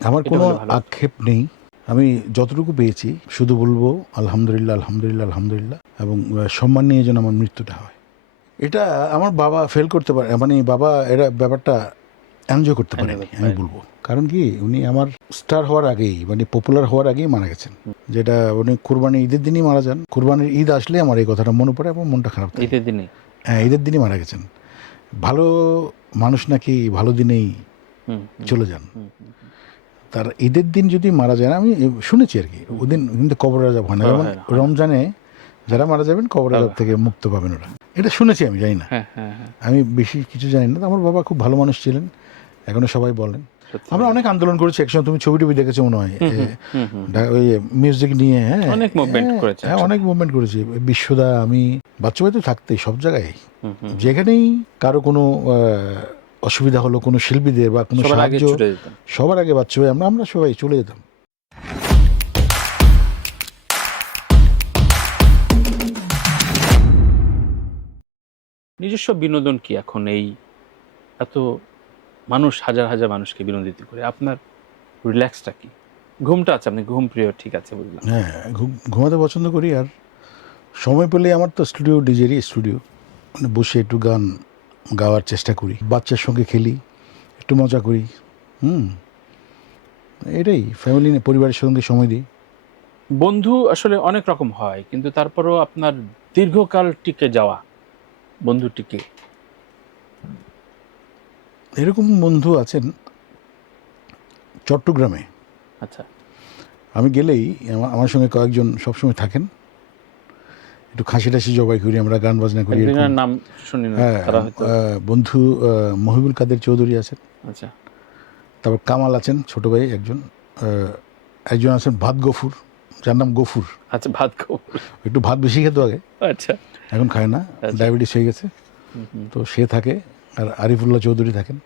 আমার এটা কোনো হলে ভালো হতো। আক্ষেপ নেই। আমি যতটুকু পেয়েছি শুধু বলবো আলহামদুলিল্লাহ, আলহামদুলিল্লাহ, আলহামদুলিল্লাহ এবং সম্মান নিয়ে যেন আমার মৃত্যুটা হয়। এটা আমার বাবা ফেল করতে পারে, মানে বাবা এরা ব্যাপারটা এনজয় করতে এনজয় পারেনি করতে আমি পারেনি। বলবো। কারণ কি উনি আমার স্টার হওয়ার আগেই, মানে পপুলার হওয়ার আগেই মারা গেছেন। যেটা উনি কুরবানি ঈদের দিনই মারা যান। কুরবানির ঈদ আসলে আমার এই কথাটা মনে পড়ে এবং মনটা খারাপ থাকে। ঈদের দিনে। হ্যাঁ, ঈদের দিনই মারা গেছেন। ভালো মানুষ নাকি ভালো দিনেই হুম, হুম, চলে যান। হুম, হুম, হুম। তার ঈদের দিন যদি মারা যায়, আমি শুনেছি আর কি, হুম, ওদিন কিন্তু কবর আজাব হয় না। করা যেমন হয় না, হয় না। রমজানে যারা মারা যাবেন কবর আজাব হবে, থেকে হবে না। মুক্ত পাবেন ওরা, এটা শুনেছি, আমি জানি না, হ্যাঁ, হ্যাঁ, হ্যাঁ। আমি বেশি কিছু জানি না। আমার বাবা খুব ভালো মানুষ ছিলেন, এখনো সবাই বলেন। সত্যি আমরা বলেন। অনেক আন্দোলন করেছি একসময়, তুমি ছবি টবি দেখেছো মনে হয়, হুম, হুম, হুম, হুম, হুম। ওই মিউজিক নিয়ে। হ্যাঁ, অনেক মুভমেন্ট হ্যাঁ, করেছে হ্যাঁ, অনেক একসাথে। মুভমেন্ট করেছি। বিশ্বদা, আমি, বাচ্চা ভাই তো থাকতেই সব জায়গায়, হুম, হুম, হুম। যেখানেই কারো কোনো অসুবিধা হলো, কোনো শিল্পীদের বা কোনো সবার আগে সাহায্য, ছুটে যেতেন। সবার আগে বাচ্চা ভাই, আমরা আমরা সবাই চলে যেতাম। নিজস্ব বিনোদন কি এখন এই এত মানুষ হাজার, হাজার মানুষকে বিনোদিত করে? আপনার রিল্যাক্সটা কি? ঘুমটা আছে, আপনি ঘুম প্রিয়, ঠিক আছে বুঝলাম। হ্যাঁ, ঘুমাতে পছন্দ করি। আর সময় পেলে আমার তো স্টুডিও, ডিজেরই স্টুডিও, মানে বসে একটু গান গাওয়ার চেষ্টা করি, বাচ্চার সঙ্গে খেলি, একটু মজা করি। হুম, এটাই, ফ্যামিলি পরিবারের সঙ্গে সময় দিই। বন্ধু আসলে অনেক রকম হয়, কিন্তু তারপরেও আপনার দীর্ঘকাল টিকে যাওয়া বন্ধুটিকে। এরকম বন্ধু আছেন চট্টগ্রামে। আচ্ছা। আমি গেলেই আমার সঙ্গে কয়েকজন সবসময় থাকেন, একটু খাসি টাসি জবাই করি, আমরা গান বাজনা করি এরকম। একদিনের নাম শুনি না, হ্যাঁ, তারা হয়তো। বন্ধু মহিবুল কাদের চৌধুরী আছেন, আচ্ছা, তারপর কামাল আছেন ছোট ভাই একজন, একজন আছেন ভাত গফুর, যার নাম গফুর। আচ্ছা, ভাত খাবো। একটু ভাত বেশি খেতো আগে, আচ্ছা, এখন খায় না, আচ্ছা। ডায়াবেটিস হয়ে গেছে। হুম, হুম, তো সে থাকে। আর আরিফুল্লাহ চৌধুরী থাকেন,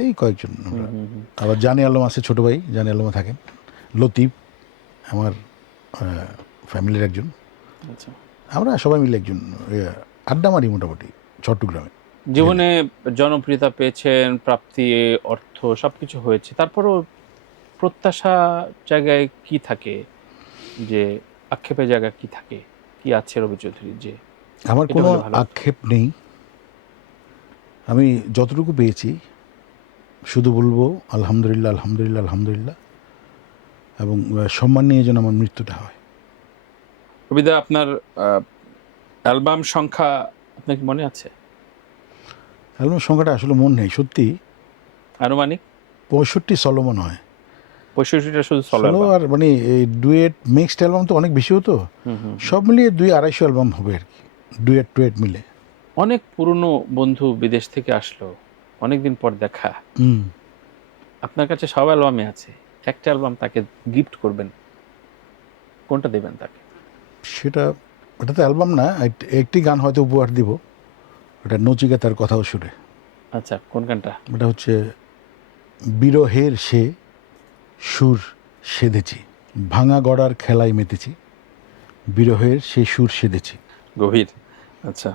এই কয়েকজন হুম, আমরা। হুম, হুম। আবার জানে আলম আছে ছোট ভাই, জানে আলমও থাকেন। লতিফ আমার ফ্যামিলির একজন। আচ্ছা। আমরা সবাই মিলে একজন আড্ডা মারি মোটামুটি চট্টগ্রামে গেলে। জীবনে জনপ্রিয়তা পেয়েছেন, প্রাপ্তি, অর্থ সবকিছু হয়েছে, তারপরও প্রত্যাশা জায়গায় কি থাকে, যে আক্ষেপের জায়গা কি থাকে, কি আছে রবি চৌধুরী, যে আমার এটা কোনো হলে ভালো হতো? আক্ষেপ নেই। আমি যতটুকু পেয়েছি শুধু বলবো আলহামদুলিল্লাহ, আলহামদুলিল্লাহ, আলহামদুলিল্লাহ এবং সম্মান নিয়ে যেন আমার মৃত্যুটা হয়। রবিদা, আপনার অ্যালবাম সংখ্যা আপনার কি মনে আছে? অ্যালবামের সংখ্যাটা আসলে মন নেই সত্যি, আনুমানিক? 65 সলো মনে হয়। 65টা শুধু সলো সলো অ্যালবাম? আর মানে এই ডুয়েট মিক্সড অ্যালবাম তো অনেক বেশি হতো। হুম, হুম, হুম। সব মিলিয়ে 200-250 অ্যালবাম হবে আর কি, ডুয়েট টুয়েট মিলে। অনেক পুরনো বন্ধু বিদেশ থেকে আসলো, অনেকদিন পর দেখা, হুম, আপনার কাছে সব অ্যালবামে আছে, একটা অ্যালবাম তাকে গিফট করবেন, কোনটা দেবেন তাকে? সেটা, ওটা তো অ্যালবাম না, একটি গান হয়তো উপহার দিব, ওটা নচিকেতার কথাও সুরে। আচ্ছা, কোন গানটা? ওটা হচ্ছে বিরহের সে সুর সেধেছি, ভাঙা গড়ার খেলায় মেতেছি, বিরহের সে সুর সেধেছি। গভীর। আচ্ছা।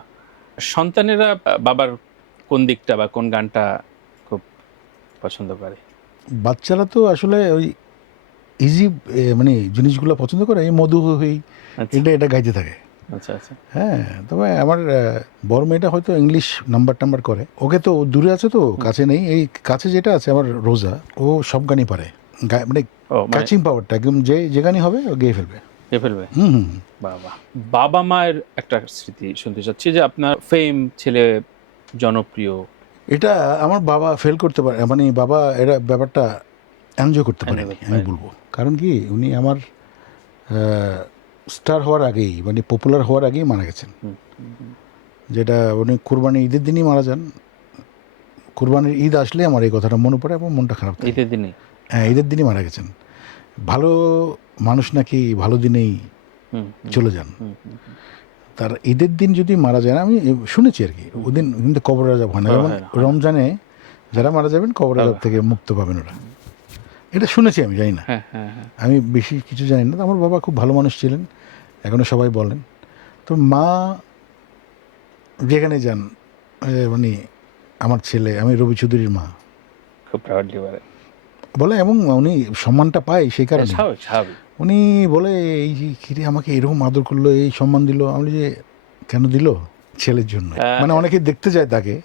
সন্তানেরা বাবার কোন দিকটা বা কোন গানটা খুব পছন্দ করে? বাচ্চারা তো আসলে ওই ইজি মানে জিনিসগুলো পছন্দ করে, এই মধু হই, আচ্ছা, এটা এটা গাইতে থাকে। আচ্ছা, আচ্ছা। হ্যাঁ, তবে আমার বড় মেয়েটা হয়তো ইংলিশ নাম্বার টাম্বার করে, ওকে তো দূরে আছে তো কাছে নেই। এই কাছে যেটা আছে আমার রোজা, ও সব গানই পারে, মানে ও মানে ক্যাচিং পাওয়ারটা একদম, যে গানই হবে ও গেয়ে ফেলবে। গেয়ে ফেলবে? হুম, হুম। বাবা! বাবা মায়ের একটা স্মৃতি শুনতে চাচ্ছি, যে আপনার ফেম, ছেলে জনপ্রিয়। এটা আমার বাবা ফেল করতে পারে, মানে বাবা এরা ব্যাপারটা এনজয় করতে এনজয় পারেনি করতে আমি পারেনি। বলবো। কারণ কি উনি আমার স্টার হওয়ার আগেই, মানে পপুলার হওয়ার আগেই মারা গেছেন। হুম, হুম, হুম। যেটা উনি কুরবানি ঈদের দিনই মারা যান। কুরবানির ঈদ আসলে আমার এই কথাটা মনে পড়ে এবং মনটা খারাপ থাকে। ঈদের দিনে। হ্যাঁ, ঈদের দিনই মারা গেছেন। ভালো মানুষ নাকি ভালো দিনেই হুম, হুম, চলে যান। হুম, হুম, হুম, তার ঈদের দিন যদি মারা যায়, আমি শুনেছি আর কি, হুম, ওদিন হুম। কিন্তু কবর আজাব হয় না। করা যেমন হয় না, হয় না। রমজানে যারা মারা যাবেন কবর হবে, আজাব থেকে হবে না। মুক্ত পাবেন ওরা, এটা শুনেছি, আমি জানি না, হ্যাঁ, হ্যাঁ, হ্যাঁ। আমি বেশি কিছু জানি না। আমার বাবা খুব ভালো মানুষ ছিলেন, এখনো সবাই বলেন। তো মা যেখানে যান, মানে আমার ছেলে, আমি রবি চৌধুরীর মা, খুব প্রাউডলি বলে। বলে, এবং উনি সম্মানটা পায় সেই কারণে। স্বাভাবিক স্বাভাবিক। উনি বলে, এই যে কিরে আমাকে এরকম আদর করলো, এই সম্মান দিল। আমি বলি যে কেন দিল? ছেলের জন্য। মানে অনেকে দেখতে যায় তাকে,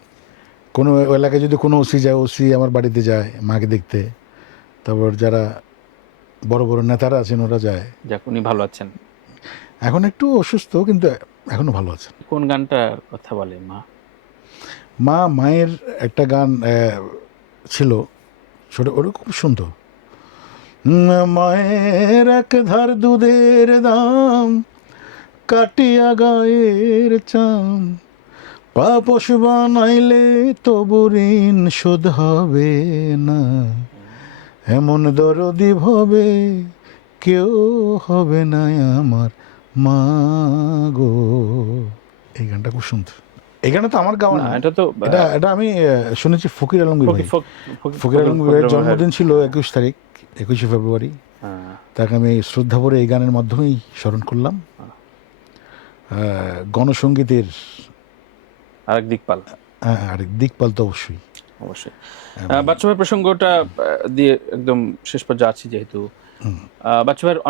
কোনো এলাকায় যদি কোনো ওসি যায়, ওসি আমার বাড়িতে যায় মাকে দেখতে, তারপর যারা বড় বড় নেতারা আছেন ওরা যায়। যাক, উনি ভালো আছেন। এখন একটু অসুস্থ, কিন্তু এখনো ভালো আছেন। কোন গানটার কথা বলে মা? মায়ের একটা গান ছিল ছোট, ওটা খুব শুনতো। মায়ের এক ধার দুধের দাম, কাটিয়া গায়ের চাম, পাপস বানাইলে তবু ঋণ শোধ হবে না, এমন দরদি ভবে কেউ হবে না আমার মা গো। এই গানটা খুব শুনতো। এই গানটা তো আমার গাওয়া না, এটা তো এটা আমি শুনেছি ফকির আলমগীর ভাই। ফকির আলমগীর ভাইয়ের জন্মদিন ছিল 21 তারিখ, 21শে ফেব্রুয়ারি। তাকে আমি শ্রদ্ধা ভরে এই গানের মাধ্যমেই স্মরণ করলাম। গণসঙ্গীতের আরেক দিকপাল। আরেক দিকপাল তো অবশ্যই। অবশ্যই। বাচ্চু ভাইয়ের প্রসঙ্গটা দিয়ে একদম শেষ পর্যায়ে আছি যেহেতু, বাচ্চু ভাইয়ের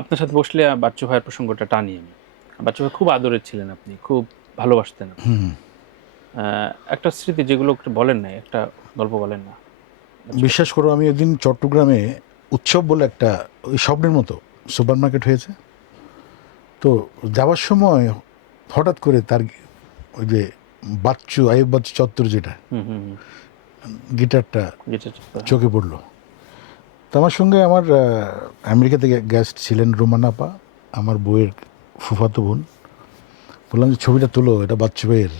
আপনার সাথে বসলে বাচ্চু ভাইয়ের প্রসঙ্গটা টানি আমি। বাচ্চু ভাই খুব আদরের ছিলেন, আপনি খুব ভালোবাসতেন। একটা স্মৃতি যেগুলো বলেন না, একটা গল্প বলেন না। বিশ্বাস করো, আমি একদিন চট্টগ্রামে উৎসব বলে একটা ওই স্বপ্নের মতো সুপার মার্কেট হয়েছে, তো যাওয়ার সময় হঠাৎ করে তার ওই যে আয়ুব বাচ্চু চত্বর যেটা, গিটারটা চোখে পড়লো। তো আমার সঙ্গে আমার আমেরিকা থেকে গেস্ট ছিলেন রোমান আপা, আমার বউয়ের ফুফাতো বোন। বললাম যে ছবিটা তোলো, এটা বাচ্চু ভাইয়ের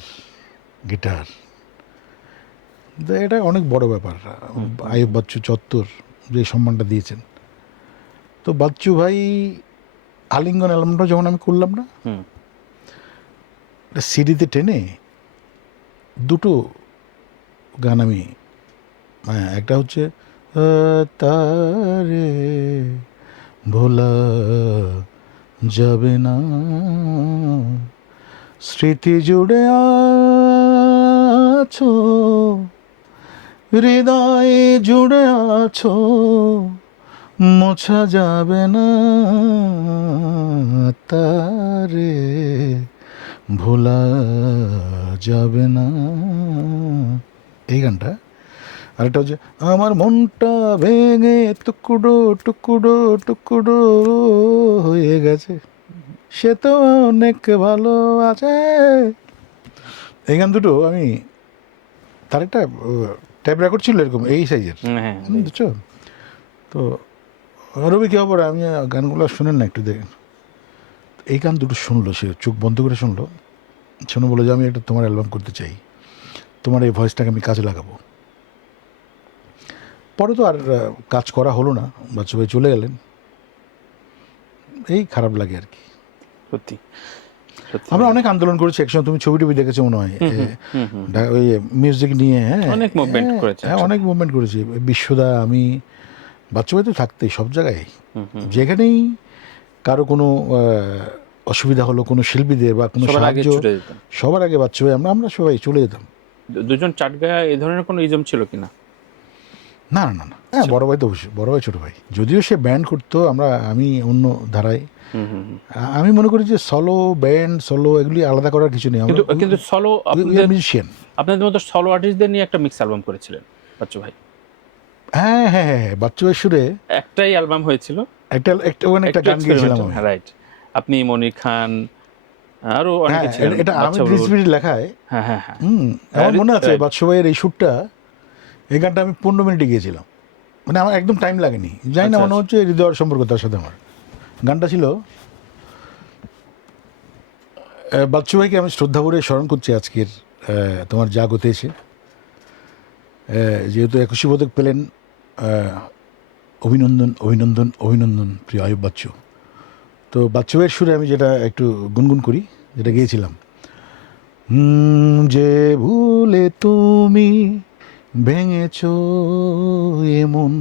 গিটার। তো এটা অনেক বড় ব্যাপার, আয়ুব বাচ্চু চত্বর যে সম্মানটা দিয়েছেন। তো বাচ্চু ভাই আলিঙ্গন অ্যালবামটা যখন আমি করলাম না, সিডিতে টেনে দুটো গান আমি, একটা হচ্ছে তারে ভোলা যাবে না, স্মৃতি জুড়ে আছো, হৃদয়ে জুড়ে আছো, মোছা যাবে না, তারে ভোলা যাবে না, এই গানটা। আরেকটা হচ্ছে আমার মনটা ভেঙে টুকুডো টুকুডো টুকুডো হয়ে গেছে, সে তো অনেক ভালো আছে। এই গান দুটো আমি, তার একটা ট্যাপ রেকর্ড ছিল এরকম এই সাইজের, বুঝছো তো। রবি কি খবর, আমি গানগুলো শুনেন না একটু দেখেন। এই গান দুটো শুনলো, সে চোখ বন্ধ করে শুনলো, শুনে বলে যে আমি একটা তোমার অ্যালবাম করতে চাই, তোমার এই ভয়েসটাকে আমি কাজে লাগাবো। পরে তো আর কাজ করা হলো না, বাচ্চা ভাই চলে গেলেন। এই খারাপ লাগে আর কি। সত্যি আমরা অনেক আন্দোলন করেছি একসময়, তুমি ছবি টবি দেখেছো মনে হয়, ওই মিউজিক নিয়ে। অনেক মুভমেন্ট করেছি, অনেক মুভমেন্ট করেছি। বিশ্বদা, আমি, বাচ্চা ভাই তো থাকতেই সব জায়গায়, যেখানেই কারো কোনো অসুবিধা হলো কোনো শিল্পীদের বা কোনো সাহায্য, সবার আগে বাচ্চা ভাই, আমরা সবাই চলে যেতাম। দুজন চাটগায়া এই ধরনের কোনো ইজম ছিল কিনা? না না না, হ্যাঁ বড় ভাই তো অবশ্যই, বড় ভাই ছোট ভাই, যদিও সে ব্যান্ড করতো, আমি অন্য ধারায়। আমি মনে করি যে সলো ব্যান্ড, সলো এগুলি আলাদা করার কিছু নেই। কিন্তু সলো মিউজিশিয়ান, আপনাদের মতো সলো আর্টিস্টদের নিয়ে একটা মিক্স অ্যালবাম করেছিলেন বাচ্চু ভাই। হ্যাঁ হ্যাঁ হ্যাঁ, বাচ্চু ভাই সুরে একটাই অ্যালবাম হয়েছিল, একটা গান গিয়েছিলাম আমি। রাইট, আপনি, মনির খান, আরো অনেকে ছিলেন। এটা আমি রিসবির লেখায়। হ্যাঁ হ্যাঁ হ্যাঁ, আমার মনে আছে বাচ্চু ভাইয়ের এই সুরটা, এই গানটা আমি 15 মিনিটে গিয়েছিলাম, মানে আমার একদম টাইম লাগেনি, জানি না, মনে হচ্ছে হৃদয়ের সম্পর্ক তার সাথে আমার। গানটা ছিল, বাচ্চু ভাইকে আমি শ্রদ্ধা করে স্মরণ করছি আজকের তোমার জাগতে এসে, যেহেতু 21 পদক পেলেন। অভিনন্দন অভিনন্দন অভিনন্দন প্রিয় আয়ুব বাচ্চু। তো বাচ্চু ভাইয়ের সুরে আমি যেটা একটু গুনগুন করি, যেটা গিয়েছিলাম, যে ভুলে তুমি ভেঙেছ এমন,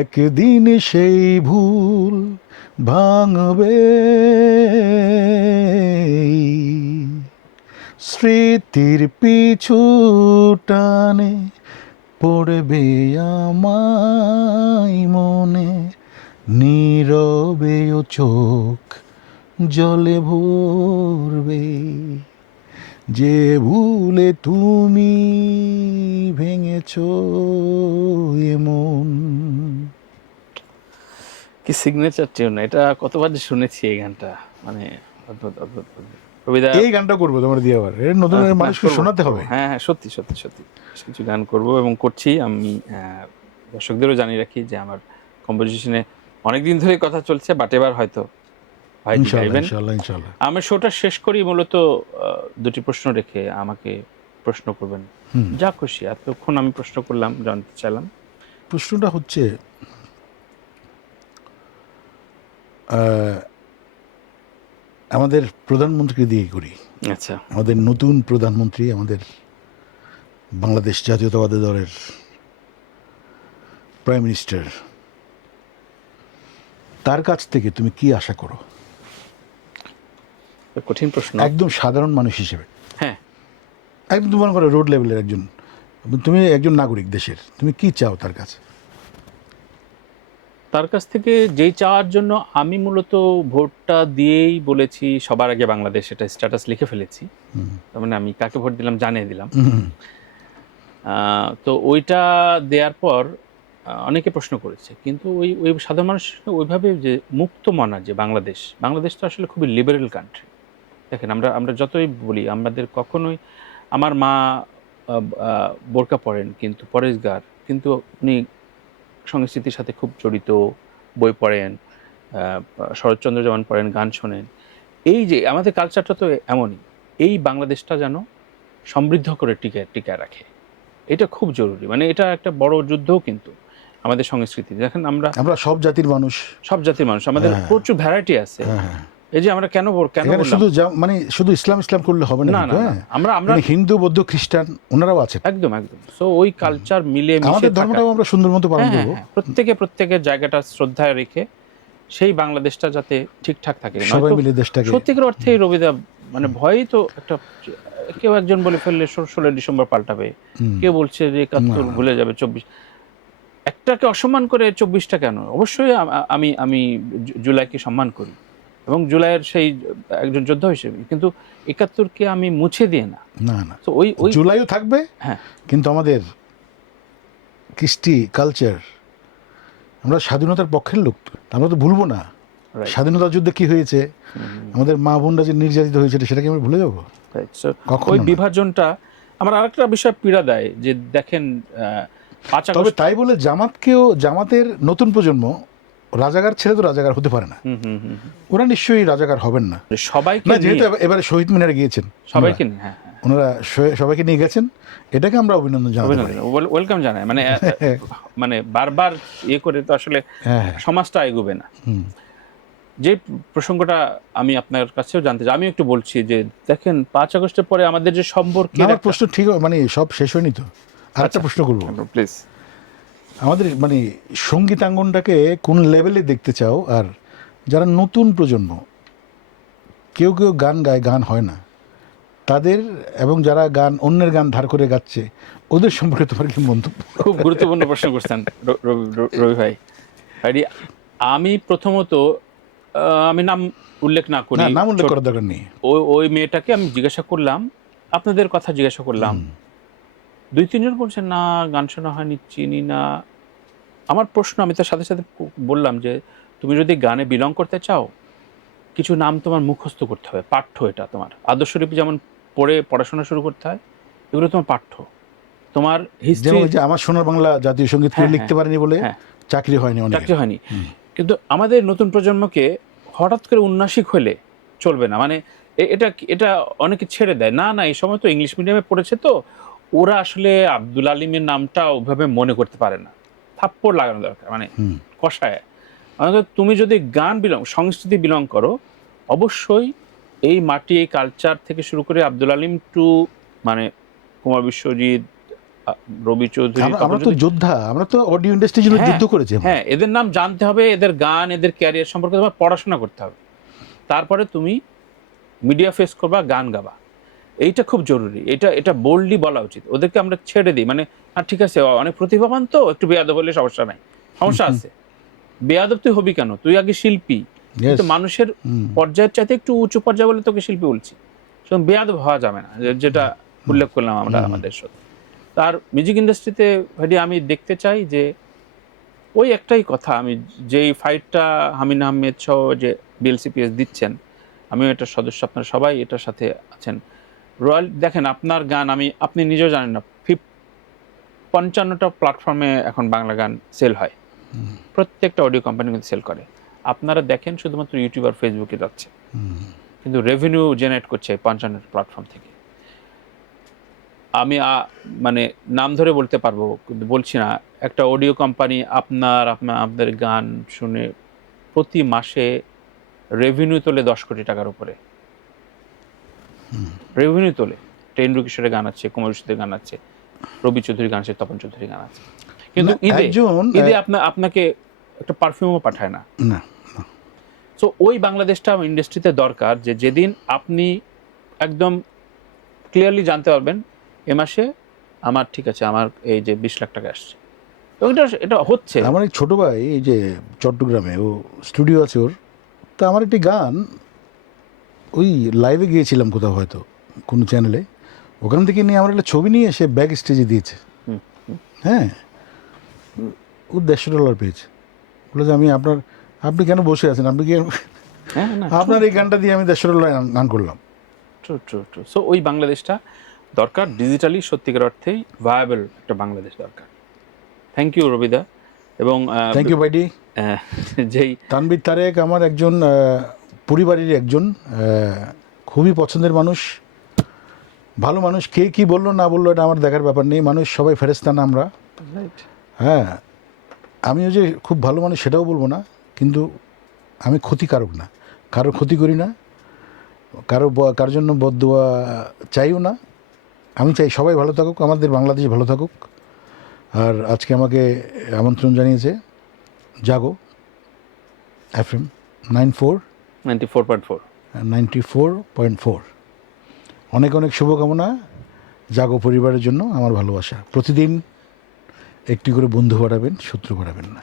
একদিন সেই ভুল ভাঙবে, স্মৃতির পিছু টানে পড়বে আমায় মনে, নীরবে ও চোখ জলে ভরবে, যে ভুলে তুমি ভেঙেছো এমন। কি সিগনেচার টিউন, এটা কতবার যে শুনেছি এই গানটা, মানে অদ্ভুত অদ্ভুত অদ্ভুত। কবিতা এই গানটা করবো তোমার দিয়ে আবার, এর নতুন না, মানুষকে করবো, শোনাতে করবো। হবে। হ্যাঁ হ্যাঁ, সত্যি সত্যি সত্যি বেশ কিছু গান করব এবং করছি আমি। দর্শকদেরও জানিয়ে রাখি যে আমার কম্পোজিশনে অনেকদিন ধরে কথা চলছে, বাট এবার হয়তো ভাইটি ইনশাল্লাহ গাইবেন। ইনশাল্লাহ ইনশাল্লাহ। আমি শোটা শেষ করি মূলত দুটি প্রশ্ন রেখে, আমাকে প্রশ্ন করবেন যা খুশি। এতক্ষণ আমি প্রশ্ন করলাম, জানতে চাইলাম। প্রশ্নটা হচ্ছে আহ, আমাদের প্রধানমন্ত্রী দিয়ে করি। আচ্ছা, আমাদের নতুন প্রধানমন্ত্রী, আমাদের বাংলাদেশ জাতীয়তাবাদী দলের প্রাইম মিনিস্টার, তার কাছ থেকে তুমি কি আশা করো কঠিন প্রশ্ন। একদম সাধারণ মানুষ হিসেবে? হ্যাঁ, একদম মনে করো রোড লেভেলের একজন, তুমি একজন নাগরিক দেশের, তুমি কি চাও তার কাছে? তার কাছ থেকে যেই চাওয়ার জন্য আমি মূলত ভোটটা দিয়েই বলেছি সবার আগে বাংলাদেশ, এটা স্ট্যাটাস লিখে ফেলেছি। তার মানে আমি কাকে ভোট দিলাম জানিয়ে দিলাম। তো ওইটা দেওয়ার পর অনেকে প্রশ্ন করেছে, কিন্তু ওই ওই সাধারণ মানুষ ওইভাবে যে মুক্ত মনা, যে বাংলাদেশ তো আসলে খুবই লিবারেল কান্ট্রি। দেখেন, আমরা আমরা যতই বলি, আমাদের কখনোই, আমার মা বোরকা পরেন কিন্তু পরেশগার, কিন্তু উনি সংস্কৃতির সাথে খুব জড়িত, বই পড়েন, শরৎচন্দ্র যেমন পড়েন, গান শোনেন। এই যে আমাদের কালচারটা তো এমনই, এই বাংলাদেশটা যেন সমৃদ্ধ করে টিকায় রাখে, এটা খুব জরুরি। মানে এটা একটা বড় যুদ্ধও কিন্তু আমাদের সংস্কৃতি। দেখেন, আমরা আমরা সব জাতির মানুষ, সব জাতির মানুষ, আমাদের প্রচুর ভ্যারাইটি আছে। এই যে আমরা কেন এখানে বললাম, শুধু মানে শুধু ইসলাম ইসলাম করলে হবে না, না কিন্তু, না না, হ্যাঁ, আমরা মানে হিন্দু, বৌদ্ধ, খ্রিস্টান ওনারাও আছেন। একদম একদম। সো ওই কালচার মিলে মিশে আমাদের থাকা, ধর্মটাও আমরা সুন্দর মতো পালন হ্যাঁ হ্যাঁ করবো। হ্যাঁ, প্রত্যেকের জায়গাটা শ্রদ্ধায় রেখে সেই বাংলাদেশটা যাতে ঠিকঠাক থাকে। সবাই নয়তো মিলে দেশটাকে, সত্যিকার অর্থে রবিদা, মানে ভয়ই তো একটা, কেউ একজন বলে ফেললে 16 ডিসেম্বর পাল্টাবে, কেউ বলছে যে 71 ভুলে যাবে, 24, একটাকে অসম্মান করে 24টা কেন? অবশ্যই আমি আমি জুলাইকে সম্মান করি এবং জুলাইয়ের সেই একজন যোদ্ধা হিসেবে, কিন্তু 71কে আমি মুছে দিয়ে না। না না, তো ওই ওই জুলাইও থাকবে, হ্যাঁ, কিন্তু আমাদের কৃষ্টি কালচার, আমরা স্বাধীনতার পক্ষের লোক তো, আমরা তো ভুলবো না Right. স্বাধীনতার যুদ্ধে কি হয়েছে, আমাদের মা বোনরা যে নির্যাতিত হয়েছে, সেটাকে আমরা ভুলে যাবো? right. So, কখনো ওই না। বিভাজনটা আমার আরেকটা বিষয় পীড়া দেয়, যে দেখেন 5 তবে আগস্ট, তাই বলে জামাতের নতুন প্রজন্ম রাজাকার ছেড়ে তো রাজাকার হতে পারে না। ওরা নিশ্চয়ই রাজাকার হবেন না। সবাইকে না, যেহেতু নিয়ে, এবারে শহীদ মিনারে গিয়েছেন, সবাইকে নিয়ে, হ্যাঁ হ্যাঁ, ওনারা সবাইকে নিয়ে গেছেন, এটাকে আমরা অভিনন্দন জানাতে পারি। ওয়েলকাম জানাই। মানে মানে বারবার ইয়ে করে তো আসলে হ্যাঁ, সমাজটা এগোবে না। যে প্রসঙ্গটা আমি আপনার কাছেও জানতে চাই, আমি একটু বলছি যে দেখেন 5 আগস্টের পরে আমাদের যে সম্পর্কে, আমার প্রশ্ন ঠিক মানে সব শেষ হয়নি তো, আরেকটা প্রশ্ন করবো। প্লিজ। আমাদের মানে সঙ্গীতাঙ্গনটাকে কোন লেভেলে দেখতে চাও? আর যারা নতুন প্রজন্ম, কেউ কেউ গান গায়, গান হয় না তাদের, এবং যারা অন্যের গান ধার করে গাচ্ছে, ওদের সম্পর্কে তোমার কি মন্তব্য? খুব গুরুত্বপূর্ণ প্রশ্ন করছেন রবি ভাই। আমি প্রথমত, আমি নাম উল্লেখ না করি, নাম উল্লেখ করার দরকার নেই। ওই মেয়েটাকে আমি জিজ্ঞাসা করলাম, আপনাদের কথা জিজ্ঞাসা করলাম, 2-3 জন বলছেন না, গান শোনা হয়নি, চিনি না। আমার প্রশ্ন, আমি তার সাথে সাথে বললাম যে তুমি যদি গানে বিলং করতে চাও, কিছু নাম তোমার মুখস্থ করতে হবে, পাঠ্য। এটা তোমার আদর্শলিপি যেমন পড়াশোনা শুরু করতে হয়, এগুলো তোমার পাঠ্য। তোমার হিস্ট্রি, যেমন যে আমার সোনার বাংলা জাতীয় সঙ্গীত কেউ লিখতে পারেনি বলে চাকরি হয়নি, চাকরি হয়নি। কিন্তু আমাদের নতুন প্রজন্মকে হঠাৎ করে উন্নাসিক হলে চলবে না। মানে এটা অনেকে ছেড়ে দেয়, না না এই সময় তো ইংলিশ মিডিয়ামে পড়েছে, তো ওরা আসলে আব্দুল আলিমের নামটা ওইভাবে মনে করতে পারে না। থাপ্পড় লাগানো দরকার, মানে কষায়। তুমি যদি গান সংস্কৃতি বিলং করো, অবশ্যই এই মাটি, এই কালচার থেকে শুরু করে আব্দুল আলিম টু মানে কুমার বিশ্বজিৎ, রবি চৌধুরী, আমরা তো যোদ্ধা, আমরা তো অডিও ইন্ডাস্ট্রির জন্য যুদ্ধ করেছি। হ্যাঁ, এদের নাম জানতে হবে, এদের গান, এদের ক্যারিয়ার সম্পর্কে তোমার পড়াশোনা করতে হবে, তারপরে তুমি মিডিয়া ফেস করবা, গান গাবা। এইটা খুব জরুরি, এটা বোল্ডলি বলা উচিত। ওদেরকে আমরা ছেড়ে দিই, মানে ঠিক আছে অনেক প্রতিভাবান তো, একটু বেয়াদব হলে সমস্যা নাই, সমস্যা আছে, বেয়াদব তুই হবি কেন, তুই আগে শিল্পী, কিন্তু মানুষের পর্যায়ের চাইতে একটু উঁচু পর্যায়ে বলে তোকে শিল্পী বলছি, সুতরাং বেয়াদব হওয়া যাবে না, যেটা উল্লেখ করলাম আমরা আমাদের সাথে। তার মিউজিক ইন্ডাস্ট্রিতে ভাই আমি দেখতে চাই যে ওই একটাই কথা, আমি যেই ফাইটটা হামিন আহমেদ সহ যে বিএলসিপিএস দিচ্ছেন, আমিও এটার সদস্য, আপনারা সবাই এটার সাথে আছেন। রয়্যাল দেখেন আপনার গান, আপনি নিজেও জানেন না, 55টা প্ল্যাটফর্মে এখন বাংলা গান সেল হয়, প্রত্যেকটা অডিও কোম্পানি কিন্তু সেল করে। আপনারা দেখেন শুধুমাত্র ইউটিউব আর ফেসবুকে যাচ্ছে, কিন্তু রেভিনিউ জেনারেট করছে 55টা প্ল্যাটফর্ম থেকে। আমি মানে নাম ধরে বলতে পারবো, কিন্তু বলছি না, একটা অডিও কোম্পানি আপনাদের গান শুনে প্রতি মাসে রেভিনিউ তোলে 10 কোটি টাকার উপরে, রেভিনিউ তোলে। টেন্ডু কিশোরের গান আছে, কুমার বিশ্বজিতের গান আছে, রবি চৌধুরীর গান আছে, তপন চৌধুরীর গান আছে, কিন্তু ঈদে আপনাকে একটা পারফিউমও পাঠায় না। সো ওই বাংলাদেশটা ইন্ডাস্ট্রিতে দরকার, যে যেদিন আপনি একদম ক্লিয়ারলি জানতে পারবেন এ মাসে আমার ঠিক আছে, আমার এই যে 20 লাখ টাকা আসছে, এটা হচ্ছে। আমার এক ছোটো ভাই এই যে চট্টগ্রামে, ও স্টুডিও আছে ওর, তা আমার একটি গান ওই লাইভে গিয়েছিলাম কোথাও, হয়তো কোনো চ্যানেলে, ওখান থেকে নিয়ে আমার একটা ছবি নিয়ে এসে ব্যাক স্টেজে দিয়েছে। হ্যাঁ, ও $150 পেয়েছে, বলে যে আপনি কেন বসে আছেন, আপনি কি আপনার এই গানটা দিয়ে আমি $150 গান করলাম। ট্রু। সো ওই বাংলাদেশটা দরকার, ডিজিটালি সত্যিকার অর্থেই ভায়াবল একটা বাংলাদেশ দরকার। থ্যাংক ইউ রবিদা। এবং থ্যাংক ইউ ভাইডি। যেই তানভীর তারেক আমার একজন পরিবারের একজন খুবই পছন্দের মানুষ, ভালো মানুষ। কে কি বললো না বললো এটা আমার দেখার ব্যাপার নেই, মানুষ সবাই ফেরেশতা না আমরা। হ্যাঁ, আমিও যে খুব ভালো মানুষ সেটাও বলবো না, কিন্তু আমি ক্ষতিকারক না, কারো ক্ষতি করি না, কারোর জন্য বদদুয়া চাইও না। আমি চাই সবাই ভালো থাকুক, আমাদের বাংলাদেশ ভালো থাকুক। আর আজকে আমাকে আমন্ত্রণ জানিয়েছে জাগো FM 94.4। অনেক অনেক শুভকামনা জাগো পরিবারের জন্য, আমার ভালোবাসা। প্রতিদিন একটি করে বন্ধু বাড়াবেন, শত্রু বাড়াবেন না।